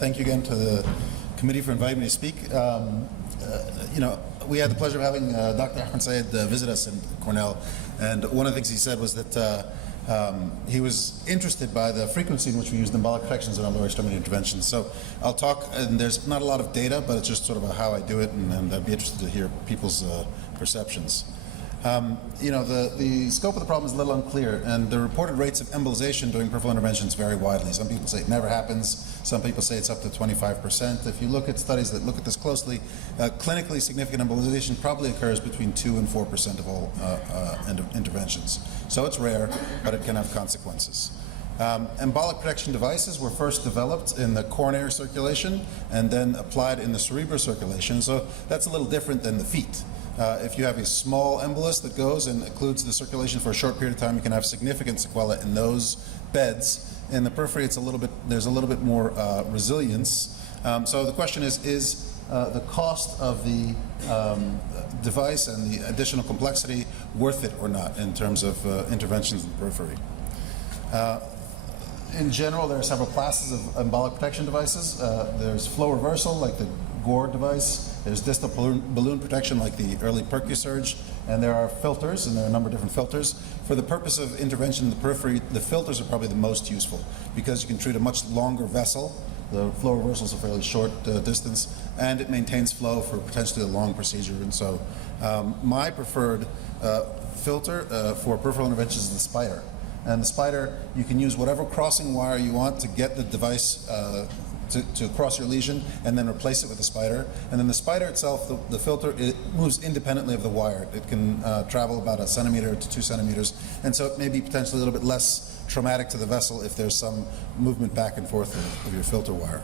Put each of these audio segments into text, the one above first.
Thank you again to the committee for inviting me to speak. We had the pleasure of having Dr. Ahmed Sayed visit us in Cornell, and one of the things he said was that he was interested by the frequency in which we used embolic protections in our lower extremity interventions. So I'll talk, and there's not a lot of data, but it's just sort of how I do it, and I'd be interested to hear people's perceptions. The scope of the problem is a little unclear, and the reported rates of embolization during peripheral interventions vary widely. Some people say it never happens. Some people say it's up to 25%. If you look at studies that look at this closely, clinically significant embolization probably occurs between 2 and 4% of all interventions. So it's rare, but it can have consequences. Embolic protection devices were first developed in the coronary circulation and then applied in the cerebral circulation. So that's a little different than the feet. If you have a small embolus that goes and occludes the circulation for a short period of time, you can have significant sequelae in those beds. In the periphery, there's a little bit more resilience. So the question is the cost of the device and the additional complexity worth it or not in terms of interventions in the periphery? In general, there are several classes of embolic protection devices. There's flow reversal, like the Gore device. There's distal balloon protection, like the early PercuSurge, and there are filters, and there are a number of different filters. For the purpose of intervention in the periphery, the filters are probably the most useful because you can treat a much longer vessel. The flow reversal is a fairly short distance, and it maintains flow for potentially a long procedure. And so my preferred filter for peripheral interventions is the spider. And the spider, you can use whatever crossing wire you want to get the device to cross your lesion, and then replace it with the spider. And then the spider itself, the filter, it moves independently of the wire. It can travel about 1 centimeter to 2 centimeters, and so it may be potentially a little bit less traumatic to the vessel if there's some movement back and forth of your filter wire.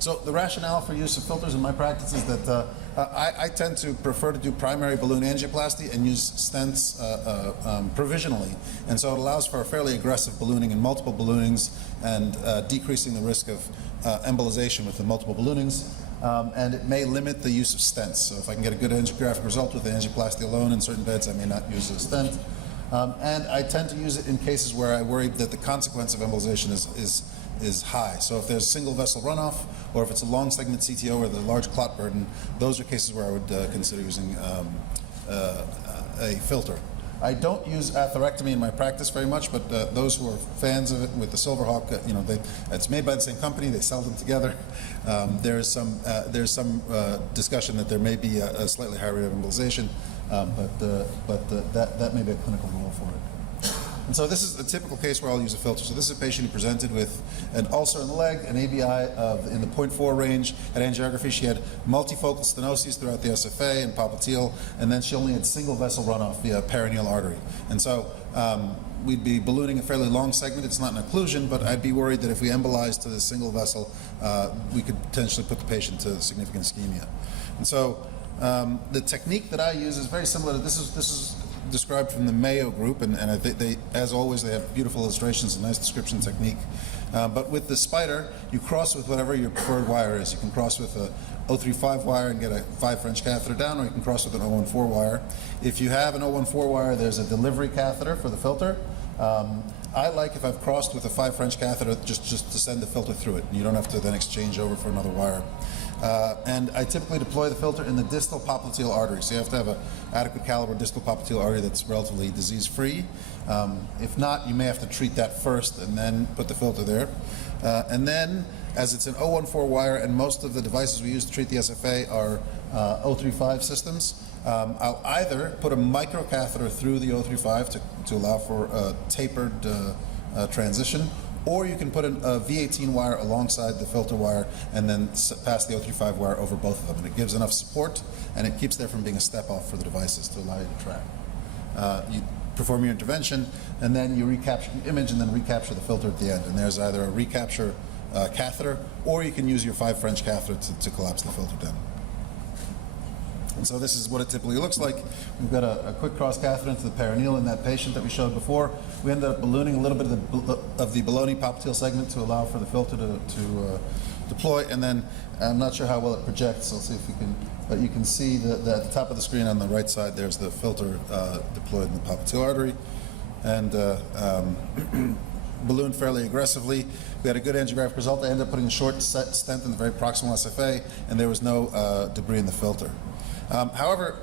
So the rationale for use of filters in my practice is that I tend to prefer to do primary balloon angioplasty and use stents provisionally. And so it allows for a fairly aggressive ballooning and multiple balloonings and decreasing the risk of embolization with the multiple balloonings. And it may limit the use of stents. So if I can get a good angiographic result with the angioplasty alone in certain beds, I may not use a stent. And I tend to use it in cases where I worry that the consequence of embolization is high. So if there's single vessel runoff, or if it's a long segment CTO or the large clot burden, those are cases where I would consider using a filter. I don't use atherectomy in my practice very much, but those who are fans of it with the Silverhawk, it's made by the same company, they sell them together. There's some discussion that there may be a slightly higher rate of embolization, but that may be a clinical rule for it. And so this is a typical case where I'll use a filter. So this is a patient who presented with an ulcer in the leg, an ABI in the 0.4 range. At angiography, she had multifocal stenoses throughout the SFA and popliteal, and then she only had single vessel runoff via perineal artery. And so we'd be ballooning a fairly long segment. It's not an occlusion, but I'd be worried that if we embolize to the single vessel, we could potentially put the patient to significant ischemia. And so the technique that I use is very similar to this is described from the Mayo group, and I think they, as always, they have beautiful illustrations and nice description technique. But with the spider, you cross with whatever your preferred wire is. You can cross with a 035 wire and get a 5 French catheter down, or you can cross with an 014 wire. If you have an 014 wire, there's a delivery catheter for the filter. I like, if I've crossed with a 5 French catheter, just to send the filter through it. You don't have to then exchange over for another wire. And I typically deploy the filter in the distal popliteal artery. So you have to have an adequate caliber distal popliteal artery that's relatively disease-free. If not, you may have to treat that first and then put the filter there. And then, as it's an 014 wire, and most of the devices we use to treat the SFA are 035 systems, I'll either put a microcatheter through the 035 to allow for a tapered transition, or you can put a V18 wire alongside the filter wire and then pass the 035 wire over both of them. And it gives enough support, and it keeps there from being a step-off for the devices to allow you to track. You perform your intervention, and then you recapture the image and then recapture the filter at the end. And there's either a recapture catheter, or you can use your 5 French catheter to collapse the filter down. And so this is what it typically looks like. We've got a quick cross catheter into the perineal in that patient that we showed before. We ended up ballooning a little bit of the below-knee popliteal segment to allow for the filter to deploy. And then I'm not sure how well it projects. I'll see if we can. But you can see that at the top of the screen on the right side, there's the filter deployed in the popliteal artery. And ballooned fairly aggressively. We had a good angiographic result. I ended up putting a short stent in the very proximal SFA, and there was no debris in the filter. However,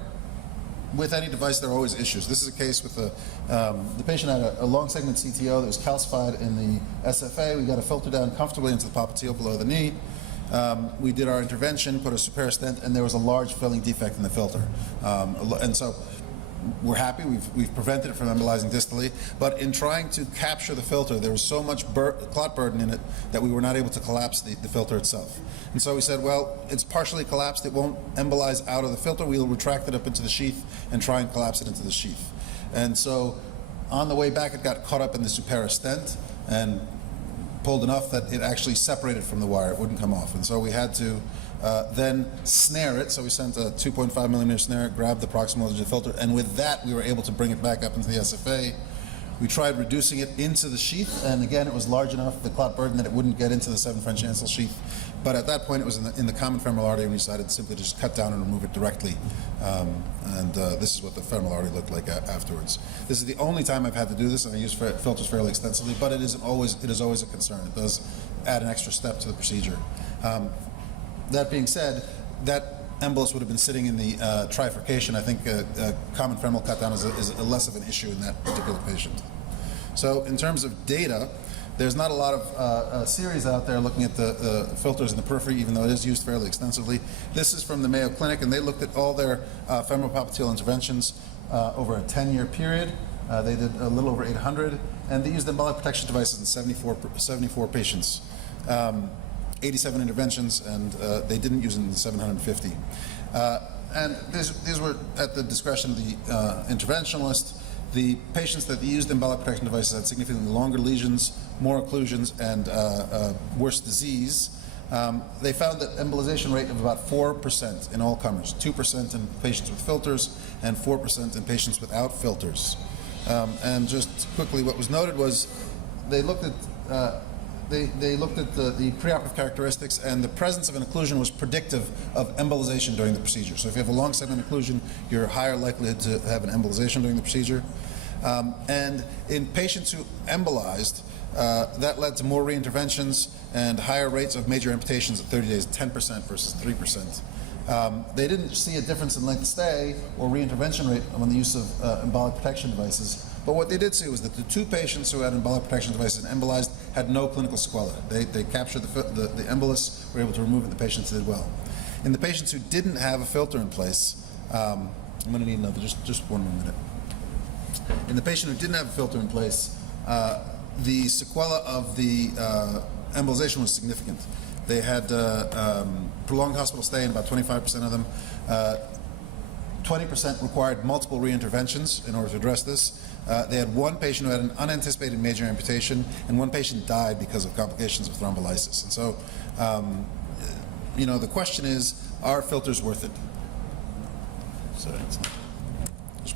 with any device, there are always issues. This is a case with the patient had a long segment CTO that was calcified in the SFA. We got a filter down comfortably into the popliteal below the knee. We did our intervention, put a superior stent, and there was a large filling defect in the filter. And so we're happy. We've prevented it from embolizing distally. But in trying to capture the filter, there was so much clot burden in it that we were not able to collapse the filter itself. And so we said, well, it's partially collapsed. It won't embolize out of the filter. We'll retract it up into the sheath and try and collapse it into the sheath. And so on the way back, it got caught up in the superior stent and pulled enough that it actually separated from the wire. It wouldn't come off. And so we had to then snare it. So we sent a 2.5 millimeter snare, grabbed the proximal edge of the filter, and with that we were able to bring it back up into the SFA. We tried reducing it into the sheath, and again it was large enough, the clot burden, that it wouldn't get into the 7 French Ansel sheath. But at that point it was in the common femoral artery, and we decided simply to just cut down and remove it directly. This is what the femoral artery looked like afterwards. This is the only time I've had to do this, and I use filters fairly extensively, but it is always a concern. It does add an extra step to the procedure. That being said, that embolus would have been sitting in the trifurcation. I think common femoral cut down is less of an issue in that particular patient. So in terms of data, there's not a lot of series out there looking at the filters in the periphery, even though it is used fairly extensively. This is from the Mayo Clinic, and they looked at all their femoral popliteal interventions over a 10-year period. They did a little over 800, and they used embolic protection devices in 74 patients. 87 interventions, and they didn't use it in 750. And these were at the discretion of the interventionalist. The patients that used embolic protection devices had significantly longer lesions, more occlusions, and worse disease. They found that embolization rate of about 4% in all comers, 2% in patients with filters, and 4% in patients without filters. And just quickly, what was noted was they looked at the preoperative characteristics, and the presence of an occlusion was predictive of embolization during the procedure. So if you have a long segment occlusion, you're higher likelihood to have an embolization during the procedure. And in patients who embolized, that led to more reinterventions and higher rates of major amputations at 30 days, 10% versus 3%. They didn't see a difference in length of stay or reintervention rate on the use of embolic protection devices. But what they did see was that the 2 patients who had embolic protection devices and embolized had no clinical sequelae. They captured the embolus, were able to remove it, and the patients did well. In the patients who didn't have a filter in place, I'm going to need another, just one more minute. In the patient who didn't have a filter in place, the sequela of the embolization was significant. They had prolonged hospital stay in about 25% of them. 20% required multiple reinterventions in order to address this. They had 1 patient who had an unanticipated major amputation, and 1 patient died because of complications of thrombolysis. And so, the question is, are filters worth it? Sorry, that's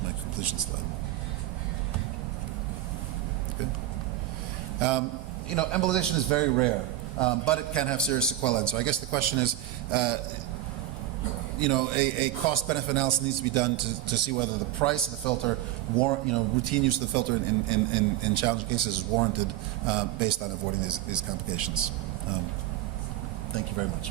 my completion slide. Good. Embolization is very rare, but it can have serious sequelae. And so I guess the question is, a cost-benefit analysis needs to be done to see whether the price of the filter, routine use of the filter in challenging cases is warranted based on avoiding these complications. Thank you very much.